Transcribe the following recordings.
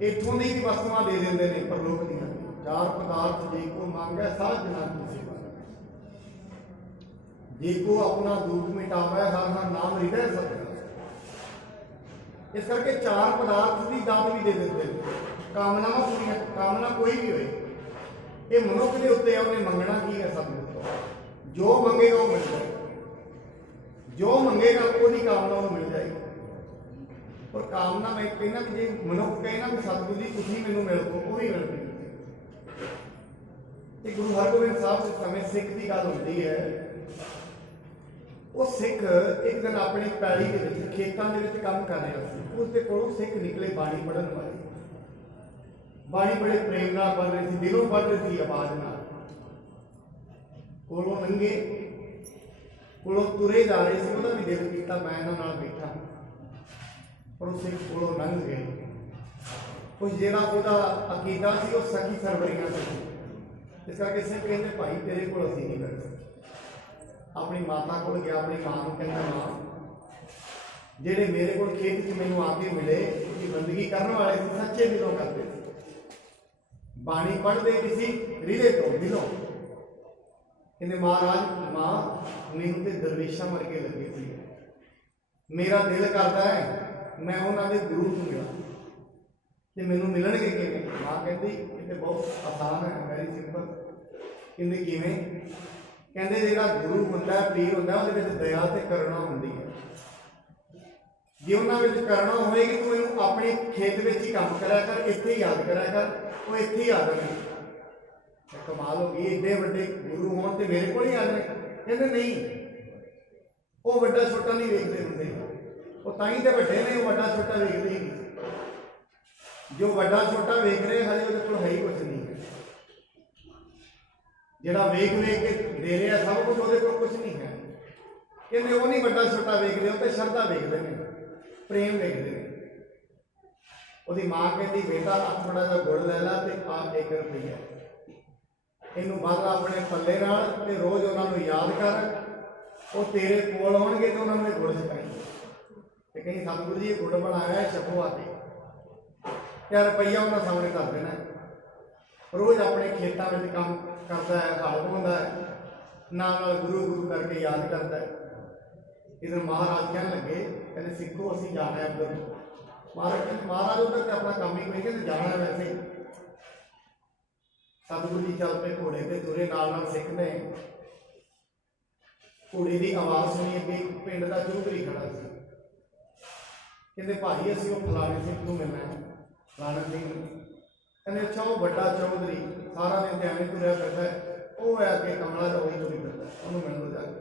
इत्थों दी भी वस्तुआं दे देंदे ने परलोक दियां। चार पदार्थ जे को मांगे साध जनान की सेवा, जे को अपना दुख मिटावे हर हर नाम हृदय सतगुर। इस करके चार पदार्थ की दात भी दे देते हैं। कामनावां पूरियां, कामना कोई भी होए, ये मनुख के उत्ते है, उन्हें मंगना की है सतगुर तो। जो मंगेगा वो मिल जाएगा, जो मंगेगा उसकी कामना वो मिल जाएगी। और कामना मैं कहना कि जो मनुख कहे ना भी सतगुर जी तुसीं मैनूं मिल दो, वो भी मिलती। गुरु हरगोबिंद साहब के समय सिख की गल होती है। वो सिख एक दिन अपनी पैली के विच खेतों के काम कर रहा सी। उसके कोलों सिख निकले बाणी पढ़न वाले। बाणी बड़े प्रेम नाल पढ़ रहे थे, दिलों पढ़ रहे थे, आवाज नाल। कोलों लंघे, कोलों तुरे जा रहे थे, उहदा भी दिल कीता मैं इन्हां नाल बैठा, पर उस सिख कोलों लंघ गए। कुछ जिहड़ा उहदा अकीदा सी वो सखी सरवरियां सी। इस करके सिख कहते भाई तेरे को असीं नहीं कर सकते। अपनी माता को गया, अपनी मां को कहता मां जेडे मेरे को खेत च मैनूं आके मिले कि बंदगी करने वाले सी, सच्चे दिलों करते थे, बाणी पढ़ते किसी हृदय तो दिलों। कहते महाराज मां मैनूं ते दरवेशां वर्गे लगे सी, मेरा दिल करता है मैं उन्होंने गुरु को मिला कि मैनूं मिलणगे किवें। मां कहती ये बहुत आसान है, वेरी सिंपल। कहते किवें? कहते जिहड़ा गुरु हुंदा पीर हुंदा उहदे विच दया ते करुणा हुंदी है। जे उन्हां विच करुणा होएगी तूं इहनूं अपने खेत विच ही काम करिया कर, इत्थे ही याद करिया कर, वो इत्थे ही आ जाणगे। कमाल हो गई, एडे वड्डे गुरु होण ते मेरे कोल ही आ जाणे। कहते नहीं, वो वड्डा छोटा नहीं वेखदे हुंदे, वो ताई ते वड्डे ने, वो वड्डा छोटा वेखदे ही नहीं। जो वड्डा छोटा वेख रहे हजे उहदे कोल है ही कुछ नहीं है। जिहड़ा वेख वेख के दे रहा सब कुछ उहदे कोल कुछ नहीं है। कहते वो नहीं वड्डा छोटा वेखदे, वो तो श्रद्धा वेखदे ने, प्रेम वेखदे ने। ਉਹਦੀ मां कहती बेटा थोड़ा जिहा गुड़ लै ला ते आप 1 रुपया इनू बल अपने पल्ले नाल ते रोज़ उन्होंने याद कर, वो तेरे कोल आउणगे ते उन्होंने गुड़ छकाई ते कहीं सतगुरु जी गुड़ बनाया है छपो आके क्या रुपया उन्होंने सामने कर देना। रोज़ अपने खेतों में काम करता है, हल बोंदा है, नाल गुरु गुरु करके याद करता है। इधर महाराज कहने लगे कहते सिखो असीं जाना है उधर। महाराज कहते महाराज उधर तो अपना काम ही कोई, कहते जाना है वैसे ही। सतगुरु जी चल पे घोड़े पे तुरे, नाल नाल सिख ने। घोड़े की आवाज़ सुनी, अगे पिंड का चौधरी खड़ा सी। कहते भाई असीं वो फलाने सिंह नूं मिलना है, फलाने सिंह। कहते अच्छा वो बड़ा चौधरी सारा दिन तो एवं तुरया फिरदा है, वो है अगे कमला जो वही तुरी फिरदा, उन्होंने मिल लो जाके।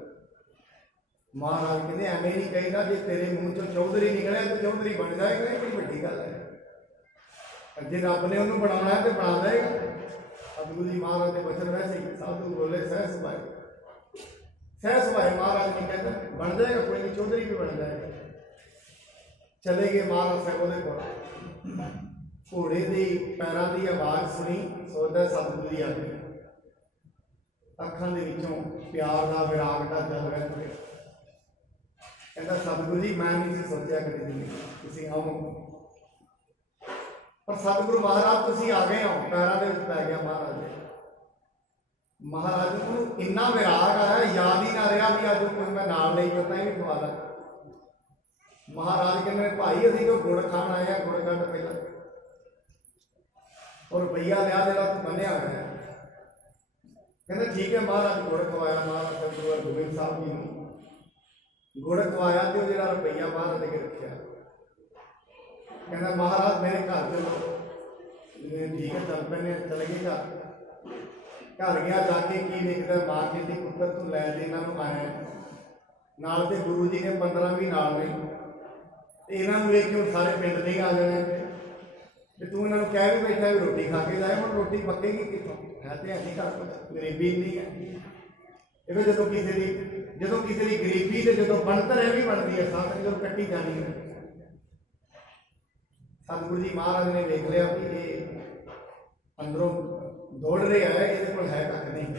महाराज कहते एवं नहीं कहीदा, जे तेरे मूँह चो चौधरी निकले तो चौधरी बन जाएगा, ये बड़ी वड्डी गल है। जे रब ने उन्होंने बनाना है तो बना देगा। सतगुरु जी महाराज के वचन वैसे ही साधु बोले सह सुभाए, सह सुभाए। महाराज ने कहते बन जाएगा, कोई नहीं, चौधरी भी बन जाएगा। चले गए महाराज साहब ਉਹਦੇ ਕੋਲ, घोड़े की पैरों की आवाज़ सुनी, सोचता सतगुरु जी आ गए। अखां दे विचों प्यार का विराग का जल बह पड़े। कहता सतगुरु जी मैं नहीं सोचा कभी जिंदगी तुसीं आओगे, पर सतगुरु महाराज तुसीं आ गए हो। पैरों के पै गया महाराज ने। महाराज को इन्ना विराग आया, याद ही ना रहा भी अज कोई मैं नाल नहीं करता ही खवा दा। महाराज कहते भाई असीं तो गुड़ खाण आए हैं, गुड़ कट पहला और रुपया लिया जो तू बनिया हुआ है। कहते ठीक है महाराज गुड़ खवाया। महाराज गुरु हरगोबिंद साहब जी ने गुड़ खवाया तो जो रुपया बाहर लेके रखा। कहना महाराज मेरे घर चलो। ठीक है चल पैने, चले गए घर। घर गया जाके की देखता, मां कहती पुत्र तू लै दे इन्हों आया नाल ते गुरु जी ने 15 भी नाल नहीं, इन्हों वेख के सारे पिंड नहीं आ जाने। तू इन्हों कह भी बैठा भी रोटी खा के जाए, हम रोटी पकेगी कितों, है तो है नहीं घर कुछ, गरीबी नहीं है। देखो जो किसी की गरीबी तो जो बनतर है भी बनती है, साथ जो कट्टी जानी है। सतगुरु जी महाराज ने देख लिया कि ये अंदरों दौड़ रहा है, ये को है कख नहीं।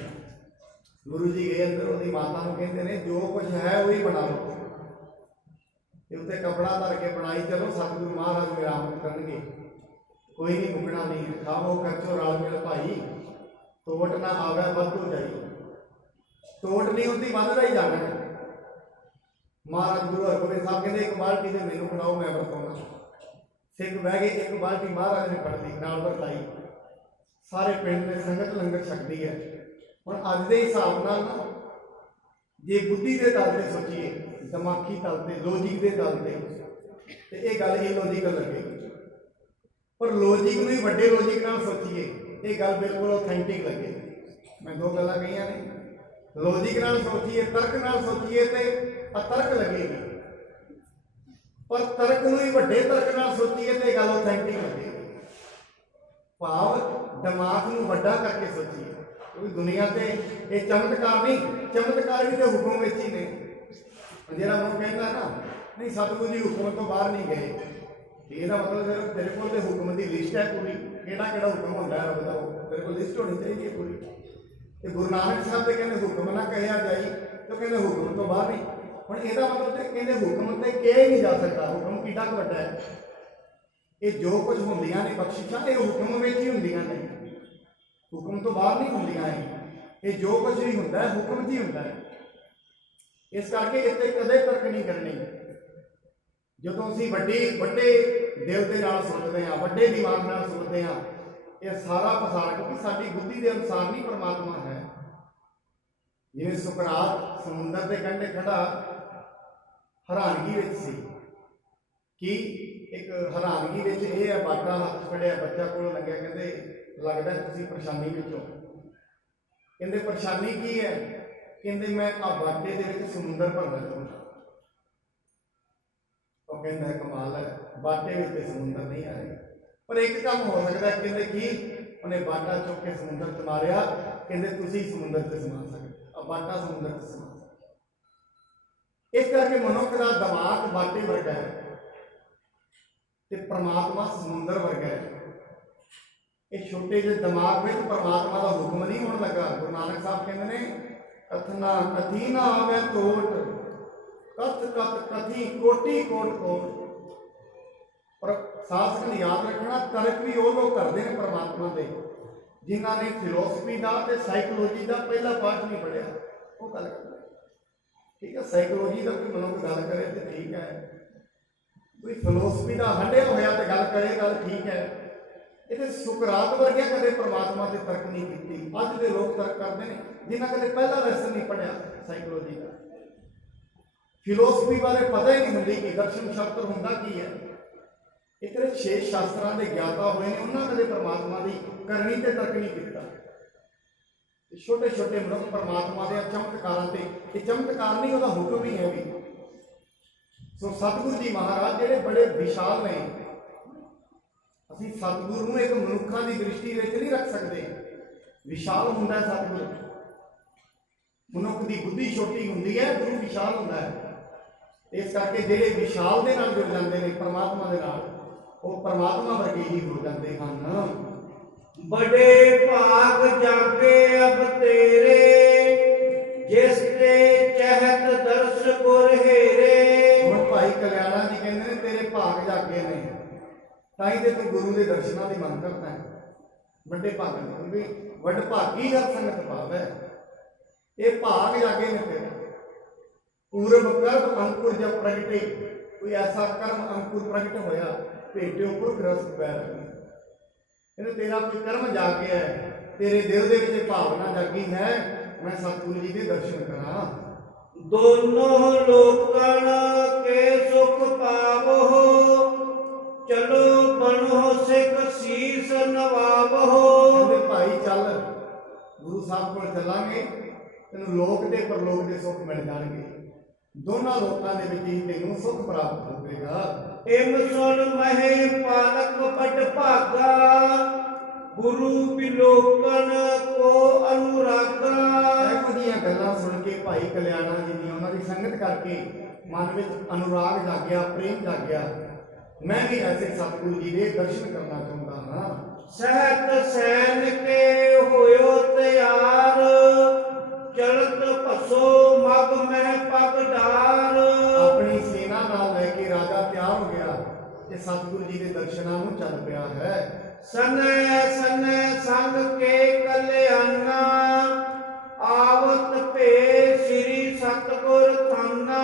गुरु जी गए अंदर, वो माता को कहते हैं जो कुछ है वही बना लो, उत्ते कपड़ा धर के बनाई चलो, सतगुरु महाराज विराम करनगे। कोई नहीं मुकना नहीं है। खाओ खर्चो राल मिल भाई, टोट ना आवे बदो जाई। टोट नहीं होती बददा ही जाना है। महाराज गुरु हरगोबिंद साहब कहते एक बाल्टी से मैनू फड़ाओ मैं वरताउणा। सिख बह गए, एक बाल्टी महाराज ने फड़ ली नाल वरताई। सारे पिंड में संगत लंगर छकदी है। हुण अज दे हिसाब नाल ना जे बुद्धि के तल से सोचीए, दिमागी तल से, लॉजिक के तल से, ये गल इलॉजिकल लगेगी। पर लॉजिक भी वड्डे लॉजिक नाल सोचीए, ये गल बिल्कुल ऑथेंटिक लगेगी। मैं दो गल्लां कहियां ने, लॉजिक नाल सोचीए, तर्क नाल सोचीए ते अतर्क लगेगी। पर तर्क नूं ही वड्डे तर्क नाल सोचीए ते गल ऑथेंटिक लगेगी। भाव दिमाग नूं वड्डा करके सोचीए, क्योंकि दुनिया ते ये चमत्कार नहीं, चमत्कार भी तो हुक्म विच ही ने। जिहड़ा मैं कहंदा ना नहीं सतगुरु जी हुक्म तो बाहर नहीं गए, ਇਹਦਾ मतलब तेरे को तो हुक्म की लिस्ट है पूरी, ਕਿਹੜਾ हुक्म होंदा है रब दा, तेरे को लिस्ट होनी चाहिए पूरी। तो गुरु नानक साहब तो कहते हुक्म ना कहा जाए, तो कहते हुक्म तो बाहर नहीं। हुण ਇਹਦਾ मतलब तो कहते हुक्म तो कहा ही नहीं जा सकता, हुक्म कितना क वड्डा है। ये जो कुछ होंदियां ने बख्शिशां ये हुक्म में ही होंदियां ने, हुक्म तो बाहर नहीं होंदियां। ये जो कुछ भी होंदा है हुक्म च ही होंदा है। इस करके इत्ते कदे तर्क नहीं करनी। ਜਦੋਂ ਅਸੀਂ ਵੱਡੇ ਦਿਲ ਦੇ ਨਾਲ ਸੁਣਦੇ ਹਾਂ, ਵੱਡੇ ਦਿਮਾਗ ਨਾਲ ਸੁਣਦੇ ਹਾਂ, ਇਹ ਸਾਰਾ ਪਸਾਰ ਕਿਉਂਕਿ ਸਾਡੀ ਬੁੱਧੀ ਦੇ ਅਨੁਸਾਰ ਨਹੀਂ ਪਰਮਾਤਮਾ ਹੈ। ਜਿਵੇਂ ਸੁਕਰਾਤ ਸਮੁੰਦਰ ਦੇ ਕੰਢੇ ਖੜਾ ਹੈਰਾਨਗੀ ਵਿੱਚ ਸੀ ਕਿ ਇੱਕ ਹੈਰਾਨਗੀ ਵਿੱਚ ਇਹ ਹੈ, ਬਾਟਾ ਹੱਥ ਫੜਿਆ, ਬੱਚਾ ਕੋਲ ਲੱਗਿਆ, ਕਹਿੰਦੇ ਲੱਗਦਾ ਤੁਸੀਂ ਪਰੇਸ਼ਾਨੀ ਵਿੱਚੋਂ। ਕਹਿੰਦੇ ਪਰੇਸ਼ਾਨੀ ਕੀ ਹੈ? ਕਹਿੰਦੇ मैं आ बाटे ਦੇ ਵਿੱਚ ਸਮੁੰਦਰ ਭਰਨਾ ਚਾਹੁੰਦਾ। ਉਹ ਕਹਿੰਦਾ कमाल है, बाटे ਵਿੱਚ ਸਮੁੰਦਰ नहीं आएगा। पर एक काम हो सकता है, कहते कि उन्हें बाटा चुक के समुद्र च मारिया, कहते तुसी समुद्र से समा सकते, अब बाटा समुद्र से समा सकते। इस करके मनुख का दिमाग बाटे वर्गा है ते परमात्मा समुद्र वर्गा है। ये छोटे जे दिमाग में परमात्मा का हुक्म नहीं होने लगा। गुरु नानक साहब कहते हैं कथना कथी ना आवे तोट, कथ कथ कथी कोटि कोट कोट। पर साथ में याद रखना, तर्क भी वो लोग करते हैं परमात्मा के जिन्होंने फिलोसफी का ते साइकोलॉजी का पहला पाठ नहीं पढ़िया। वो गल करना ठीक है, साइकोलॉजी का कोई मनुख गल करे तो ठीक है, कोई फिलोसफी का हंडिया होया तो गल करे, गल ठीक है। ये सुकरात वर्गिया कदे परमात्मा से तर्क नहीं की। अज के लोग तर्क करते हैं जिन्हें कदे पहला लैसन नहीं पढ़िया साइकोलॉजी का, फिलोसफी बारे पता ही नहीं होंगी कि दर्शन शास्त्र होंदा की है। एक छे शास्त्रां दे ज्ञाता हुए ने, उन्होंने कदे परमात्मा की करनी ते तर्क नहीं किया। छोटे छोटे मनुख परमात्मा के चमत्कारां ते, ये चमत्कार नहीं वह हुक्म ही है भी। सो सतगुरु जी महाराज जेडे बड़े विशाल ने, असीं सतगुरु नूं एक मनुखा की दृष्टि में नहीं रख सकते। विशाल हुंदा है सतगुरु, मनुख की बुद्धि छोटी हुंदी है, गुरु विशाल हुंदा है। इस करके जेडे विशाल दे नाल जुड़ जाते हैं परमात्मा दे नाल, वो परमात्मा वर्गे ही हो जाते हैं। बड़े भाग जागे अब तेरे, जिस ते चहत दर्श गुर हेरे। हुण भाई कल्याणा जी कहते हैं तेरे भाग जागे ने, ताई ते तू गुरु के दर्शनों की मंग करता है। बड़े भाग ने, क्योंकि वड भागी हर संगत पावै। ये भाग जागे ने तेरे। पूर्व कर्म अंकुर जब प्रगटे, कोई ऐसा कर्म अंकुर प्रगट होया, भेटे उपर ग्रस पैर कहते तेरा कोई कर्म जाग गया है, तेरे दिल दे विच भावना जागी है, मैं सतगुरु जी के दर्शन करा। दोनों लोकन के सुख पावो, चलो बनो सिख शीस नवावो। कहते भाई चल गुरु साहब को चलांगे, तेन लोक दे परलोक दे सुख मिल जाएंगे। दोनों लोगों के विच ही तेनों सुख प्राप्त होगा। इम सुन महे पालक पट भागा, गुरु बिलोकन को अनुरागा। ਇਹੋ ਜਿਹੀਆਂ ਗੱਲਾਂ ਸੁਣ ਕੇ ਭਾਈ ਕਲਿਆਣਾ ਜੀ ਦੀ ਉਹਨਾਂ ਦੀ ਸੰਗਤ ਕਰਕੇ ਮਨ ਵਿੱਚ ਅਨੁਰਾਗ ਜਾਗਿਆ, ਪ੍ਰੇਮ ਜਾਗਿਆ। मैं भी ऐसे सतगुरु जी के दर्शन करना चाहता हाँ। सहत सैन के होयो तैयार, चलत पसो मग में पग डार। अपनी सेना नाल लेके राजा तैयार हो गया, ते ਤੇ ਸਤਿਗੁਰੂ ਜੀ ਦੇ ਦਰਸ਼ਨਾਂ ਨੂੰ ਚੱਲ ਪਿਆ ਹੈ। ਸਨੈ ਸਨੈ ਸੰਗ ਕੇ ਕਲਿਆਣਾ ਆਵਤ ਭੇ ਸ੍ਰੀ ਸਤਿਗੁਰ ਥਾਨਾ।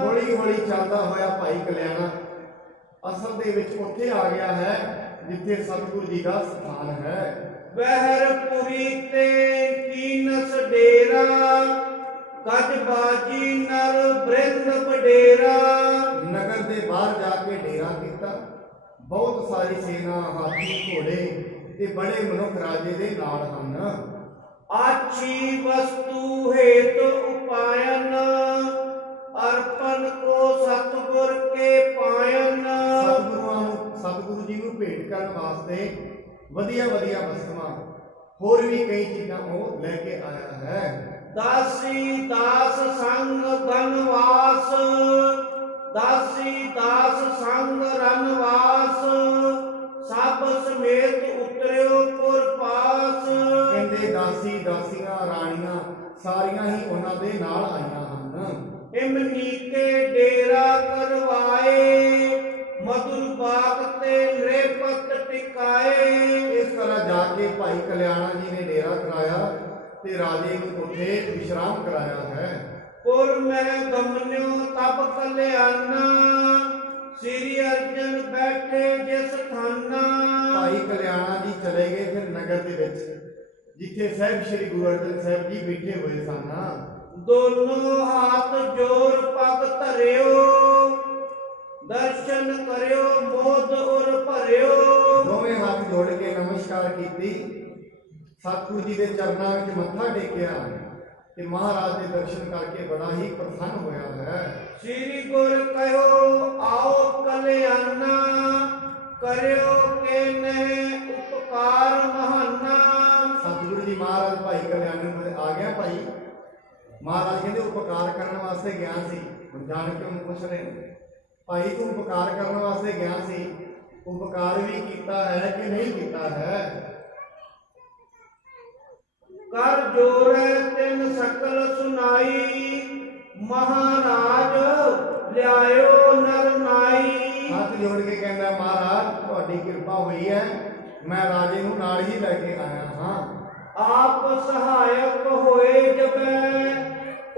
ਹੌਲੀ ਹੌਲੀ ਚੱਲਦਾ ਹੋਇਆ ਭਾਈ ਕਲਿਆਣਾ ਅਸਲ ਦੇ ਵਿੱਚ ਉੱਥੇ ਆ ਗਿਆ ਹੈ ਜਿੱਥੇ ਸਤਿਗੁਰੂ ਜੀ ਦਾ ਸਥਾਨ ਹੈ। ਬਹਿਰਪੁਰੀ ਤੇ ਕੀਨਸ ਡੇਰਾ ਗਜ ਬਾਜੀ ਨਰ ਬ੍ਰਿੰਦ ਬਡੇਰਾ। ਨਗਰ ਦੇ ਬਾਹਰ ਜਾ ਕੇ ਡੇਰਾ ਕੀਤਾ। ਬਹੁਤ ਸਾਰੀ ਸੇਨਾ, ਹਾਥੀ, ਘੋੜੇ ਤੇ ਬੜੇ ਮਨੁੱਖ ਰਾਜੇ ਦੇ ਨਾਲ ਹਨ। ਆਛੀ ਵਸਤੂ ਹੇਤ ਉਪਾਇਨ ਅਰਪਨ ਕੋ ਸਤਿਗੁਰ ਕੇ ਪਾਇਨ। ਸਤਿਗੁਰੂ ਜੀ ਨੂੰ ਭੇਟ ਕਰਨ ਵਾਸਤੇ ਵਧੀਆ ਵਧੀਆ ਵਸਤੂਆਂ ਹੋਰ ਵੀ ਕਈ ਚੀਜ਼ਾਂ ਉਹ ਲੈ ਕੇ ਆਇਆ ਹੈ। ਦਾਸੀ ਦਾਸ ਸੰਗ ਬਨਵਾਸ ਦਾਸੀ ਦਾਸ ਸੰਗ ਰਨਵਾਸ ਸਭ ਸਮੇਤ ਉਤਰਿਓ ਪੁਰ ਪਾਸ। ਕਹਿੰਦੇ ਦਾਸੀ ਦਾਸੀਆਂ ਰਾਣੀਆਂ ਸਾਰੀਆਂ ਹੀ ਉਹਨਾਂ ਦੇ ਨਾਲ ਆਈਆਂ ਹਨ। ਇਮਨੀ ਕੇ ਡੇਰਾ ਕਰਵਾਏ ਮਧੁਰ ਬਾਗ ਤੇ ਨ੍ਰਿਪਤ ਟਿਕਾਏ। ਇਸ ਤਰ੍ਹਾਂ ਜਾ ਕੇ ਭਾਈ ਕਲਿਆਣਾ ਜੀ ਨੇ ਡੇਰਾ ਕਰਾਇਆ ਤੇ ਰਾਜੇ ਨੂੰ ਉੱਥੇ ਵਿਸ਼ਰਾਮ ਕਰਾਇਆ ਹੈ। ਪੁਰ ਮੈਂ ਗਮਨਿਓ ਤਬ ਕਲਿਆਣਾ ਸ੍ਰੀ ਅਰਜਨ ਬੈਠੇ ਜਿਸ ਥਾਨਾ। ਭਾਈ ਕਲਿਆਣਾ ਜੀ ਚਲੇ ਗਏ ਫਿਰ ਨਗਰ ਦੇ ਵਿੱਚ ਜਿੱਥੇ ਸਾਹਿਬ ਸ੍ਰੀ ਗੁਰੂ ਅਰਜਨ ਸਾਹਿਬ ਜੀ ਬੈਠੇ ਹੋਏ ਸਨ। ਦੋਨੋਂ ਹੱਥ ਜੋੜ ਪਗ ਧਰਿਓ ਦਰਸ਼ਨ ਕਰਿਓ ਮੋਦ ਉਰ ਭਰਿਓ। ਦੋਵੇਂ ਹੱਥ ਜੋੜ ਕੇ ਨਮਸਕਾਰ ਕੀਤੀ, ਸਤਿਗੁਰੂ ਜੀ ਦੇ ਚਰਨਾਂ ਵਿੱਚ ਮੱਥਾ ਟੇਕਿਆ ਤੇ ਮਹਾਰਾਜ ਦੇ ਦਰਸ਼ਨ ਕਰਕੇ ਬੜਾ ਹੀ ਪ੍ਰਸੰਨ ਹੋਇਆ ਹੈ। ਸ੍ਰੀ ਗੁਰ ਕਹਿਓ ਆਓ ਕਲਿਆਣਾ ਕਰਿਓ ਕਿਨੇ ਉਪਕਾਰ ਮਹਾਨਾ। ਸਤਿਗੁਰੂ ਜੀ ਮਹਾਰਾਜ ਭਾਈ ਕਲਿਆਣ ਨੂੰ ਆ ਗਿਆ। ਭਾਈ ਮਹਾਰਾਜ ਕਹਿੰਦੇ ਉਪਕਾਰ ਕਰਨ ਵਾਸਤੇ ਗਿਆ ਸੀ। ਹੁਣ ਜਾਣ ਕੇ ਉਹਨੂੰ ਪੁੱਛ ਰਹੇ ਨੇ, ਭਾਈ ਤੂੰ ਉਪਕਾਰ ਕਰਨ ਵਾਸਤੇ ਗਿਆ ਸੀ, ਉਪਕਾਰ ਵੀ ਕੀਤਾ ਹੈ ਕਿ ਨਹੀਂ ਕੀਤਾ ਹੈ? ਕਰ ਜੋਰੇ ਤਿੰਨ ਸਕਲ ਸੁਨਾਈ ਮਹਾਰਾਜ ਲਿਆਇਓ ਨਰ ਨਾਈ। ਹੱਥ ਜੋੜ ਕੇ ਕਹਿੰਦਾ ਮਹਾਰਾਜ ਤੁਹਾਡੀ ਕਿਰਪਾ ਹੋਈ ਹੈ, ਮੈਂ ਰਾਜੇ ਨੂੰ ਨਾਲ ਹੀ ਲੈ ਕੇ ਆਇਆ ਹਾਂ। ਆਪ ਸਹਾਇਕ ਹੋਏ ਜਬੈ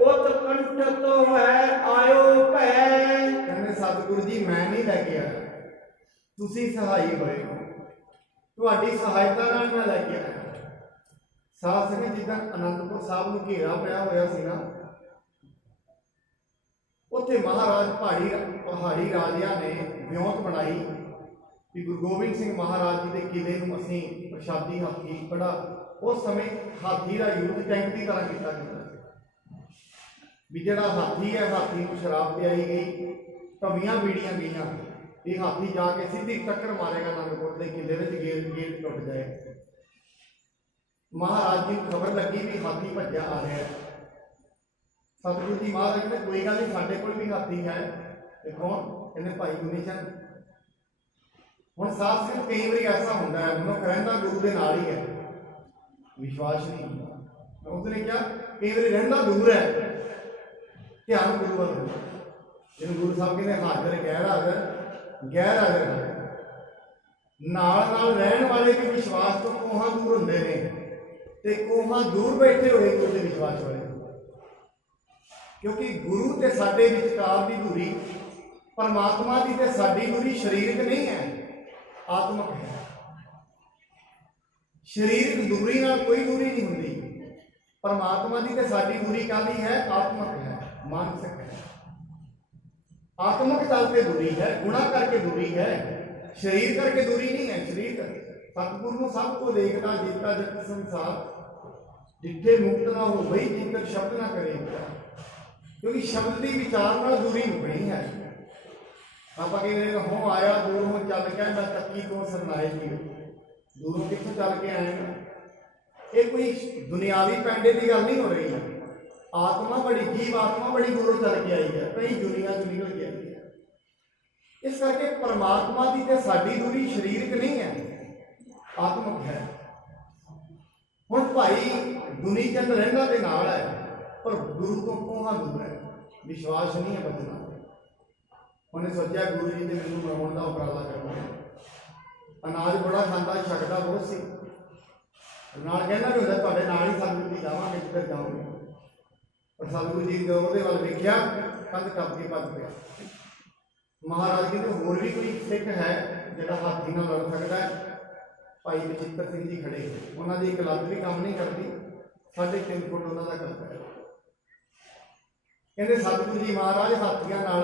ਉਤਕੰਠ ਤੋਂ ਹੈ ਆਇਓ ਭੈ। ਕਹਿੰਦੇ ਸਤਿਗੁਰੂ ਜੀ ਮੈਂ ਨਹੀਂ ਲੈ ਕੇ ਆਇਆ, ਤੁਸੀਂ ਸਹਾਈ ਹੋਏ ਹੋ, ਤੁਹਾਡੀ ਸਹਾਇਤਾ ਨਾਲ ਮੈਂ ਲੈ ਕੇ ਆਇਆ। ਸਾਧ ਸੰਗਤ ਜਿੱਦਾਂ ਅਨੰਦਪੁਰ ਸਾਹਿਬ ਨੂੰ ਘੇਰਾ ਪਿਆ ਹੋਇਆ ਸੀ ਨਾ, ਉੱਥੇ ਮਹਾਰਾਜ ਪਹਾੜੀ ਰਾਜਿਆਂ ਨੇ ਵਿਉਂਤ ਬਣਾਈ ਕਿ ਗੁਰੂ ਗੋਬਿੰਦ ਸਿੰਘ ਮਹਾਰਾਜ ਜੀ ਦੇ ਕਿਲੇ ਨੂੰ ਅਸੀਂ ਪ੍ਰਸ਼ਾਦੀ ਹਾਥੀ ਬੜਾ ਉਸ ਸਮੇਂ ਹਾਥੀ ਦਾ ਯੂਜ਼ ਟੈਂਕ ਦੀ ਤਰ੍ਹਾਂ ਕੀਤਾ ਜਾਂਦਾ ਸੀ ਵੀ ਜਿਹੜਾ ਹਾਥੀ ਹੈ, ਹਾਥੀ ਨੂੰ ਸ਼ਰਾਬ ਪਿਆਈ ਗਈ, ਧਵੀਆਂ ਬੀੜੀਆਂ ਗਈਆਂ, ਇਹ ਹਾਥੀ ਜਾ ਕੇ ਸਿੱਧੀ ਟੱਕਰ ਮਾਰੇਗਾ ਅਨੰਦਪੁਰ ਦੇ ਕਿਲੇ ਵਿੱਚ, ਗੇਟ ਟੁੱਟ ਜਾਏ। ਮਹਾਰਾਜ ਜੀ ਨੂੰ ਖਬਰ ਲੱਗੀ ਵੀ ਹਾਥੀ ਭੱਜਿਆ ਆ ਰਿਹਾ ਹੈ। ਸਤਿਗੁਰੂ ਜੀ ਮਹਾਰਾਜ ਕਹਿੰਦੇ ਕੋਈ ਗੱਲ ਨਹੀਂ, ਸਾਡੇ ਕੋਲ ਵੀ ਹਾਥੀ ਹੈ। ਤੇ ਕੌਣ? ਕਹਿੰਦੇ ਭਾਈ ਗੁਨੀ ਚੰਦ। ਹੁਣ ਸਾਧ ਸੰਗਤ ਕਈ ਵਾਰੀ ਐਸਾ ਹੁੰਦਾ ਹੈ ਮਨੁੱਖ ਰਹਿੰਦਾ ਗੁਰੂ ਦੇ ਨਾਲ ਹੀ ਹੈ, ਵਿਸ਼ਵਾਸ ਨਹੀਂ ਹੁੰਦਾ। ਉਸਨੇ ਕਿਹਾ ਕਈ ਵਾਰੀ ਰਹਿੰਦਾ ਦੂਰ ਹੈ, ਧਿਆਨ ਗੁਰੂ ਵੱਲ ਹੁੰਦਾ। ਜਿਹਨੂੰ ਗੁਰੂ ਸਾਹਿਬ ਕਹਿੰਦੇ ਹਾਜ਼ਰ ਗੈਰ ਹਾਜ਼ਰ, ਗੈਰ ਹਾਜ਼ਰ ਨਾਲ ਨਾਲ ਰਹਿਣ ਵਾਲੇ ਵੀ ਵਿਸ਼ਵਾਸ ਤੋਂ ਕੋਹਾਂ ਦੂਰ ਹੁੰਦੇ ਨੇ ਤੇ ਕੋਹਾਂ ਦੂਰ ਬੈਠੇ ਹੋਏ ਗੁਰੂ ਦੇ ਵਿਸ਼ਵਾਸ ਵਾਲੇ। ਕਿਉਂਕਿ ਗੁਰੂ ਤੇ ਸਾਡੇ ਵਿਚਕਾਰ ਦੀ ਦੂਰੀ, ਪਰਮਾਤਮਾ ਦੀ ਤੇ ਸਾਡੀ ਦੂਰੀ ਸਰੀਰਕ ਨਹੀਂ ਹੈ, ਆਤਮਿਕ ਹੈ। ਸਰੀਰਕ ਦੂਰੀ ਨਾਲ ਕੋਈ ਦੂਰੀ ਨਹੀਂ ਹੁੰਦੀ। ਪਰਮਾਤਮਾ ਦੀ ਤੇ ਸਾਡੀ ਦੂਰੀ ਕਾਹਦੀ ਹੈ? ਆਤਮਿਕ ਹੈ, ਮਾਨਸਿਕ ਹੈ। ਆਤਮਿਕ ਤਲ ਤੇ ਦੂਰੀ ਹੈ, ਗੁਣਾ ਕਰਕੇ ਦੂਰੀ ਹੈ, ਸਰੀਰ ਕਰਕੇ ਦੂਰੀ ਨਹੀਂ ਹੈ। ਸਰੀਰ ਸਤਿਗੁਰੂ ਨੂੰ ਸਭ ਕੋ ਦੇਖਦਾ ਜੀਤਾ ਜਗਤ ਸੰਸਾਰ, ਜਿੱਥੇ ਮੁਕਤ ਨਾ ਹੋ ਬਈ ਜੇਕਰ ਸ਼ਬਦ ਨਾ ਕਰੇ। ਕਿਉਂਕਿ ਸ਼ਬਦ ਦੀ ਵਿਚਾਰ ਨਾਲ ਦੂਰੀ ਮੁਕਣੀ ਹੈ। ਆਪਾਂ ਕਹਿੰਦੇ ਹੋ ਆਇਆ ਦੂਰੋਂ ਚੱਲ ਕੇ ਮੈਂ ਤੱਕੀ ਤੋਂ ਸਰਨਾਏ ਜੀ, ਦੂਰੋਂ ਕਿੱਥੋਂ ਚੱਲ ਕੇ ਆਏ ਨਾ। ਇਹ ਕੋਈ ਦੁਨਿਆਵੀ ਪੈਂਡੇ ਦੀ ਗੱਲ ਨਹੀਂ ਹੋ ਰਹੀ ਹੈ। ਆਤਮਾ ਬੜੀ, ਜੀਵ ਆਤਮਾ ਬੜੀ ਦੂਰੋਂ ਚੱਲ ਕੇ ਆਈ ਹੈ, ਕਈ ਦੁਨੀਆ ਚ ਨਿਕਲ ਕੇ ਆਈ ਹੈ। ਇਸ ਕਰਕੇ ਪਰਮਾਤਮਾ ਦੀ ਤੇ ਸਾਡੀ ਦੂਰੀ ਸਰੀਰਕ ਨਹੀਂ ਹੈ, ਆਤਮਿਕ ਹੈ। ਹੁਣ ਭਾਈ ਦੁਨੀ ਚੰਦ ਰਹਿੰਦਾ ਦੇ ਨਾਲ ਹੈ, ਪਰ ਗੁਰੂ ਤੋਂ ਕੋਹਾਂ ਦੂਰ ਹੈ, ਵਿਸ਼ਵਾਸ ਨਹੀਂ ਹੈ ਬਚਣਾ। ਉਹਨੇ ਸੋਚਿਆ ਗੁਰੂ ਜੀ ਨੇ ਮੈਨੂੰ ਮਰਾਉਣ ਦਾ ਉਪਰਾਲਾ ਕਰਨਾ। ਅਨਾਜ ਬੜਾ ਖਾਂਦਾ, ਛਕਦਾ ਬਹੁਤ ਸੀ, ਨਾਲ ਕਹਿੰਦਾ ਵੀ ਹੁੰਦਾ ਤੁਹਾਡੇ ਨਾਲ ਹੀ ਸਤਿਗੁਰੂ ਜੀ ਜਾਵਾਂਗੇ ਜਿੱਧਰ ਜਾਓਗੇ। ਪਰ ਸਤਿਗੁਰੂ ਜੀ ਜਦੋਂ ਉਹਦੇ ਵੱਲ ਵੇਖਿਆ ਕੰਧ ਟੱਪ ਕੇ ਭੱਜ ਪਿਆ। ਮਹਾਰਾਜ ਕਹਿੰਦੇ ਹੋਰ ਵੀ ਕੋਈ ਸਿੱਖ ਹੈ ਜਿਹੜਾ ਹਾਥੀ ਨਾਲ ਲੜ ਸਕਦਾ ਹੈ? ਭਾਈ ਬਚਿੱਤਰ ਸਿੰਘ ਜੀ ਖੜੇ, ਉਹਨਾਂ ਦੀ ਇੱਕ ਲੱਤ ਵੀ ਕੰਮ ਨਹੀਂ ਕਰਦੀ, 3.5 ਫੁੱਟ ਉਹਨਾਂ ਦਾ ਕਰਦਾ ਹੈ। ਕਹਿੰਦੇ ਸਤਿਗੁਰੂ ਜੀ ਮਹਾਰਾਜ ਹਾਥੀਆਂ ਨਾਲ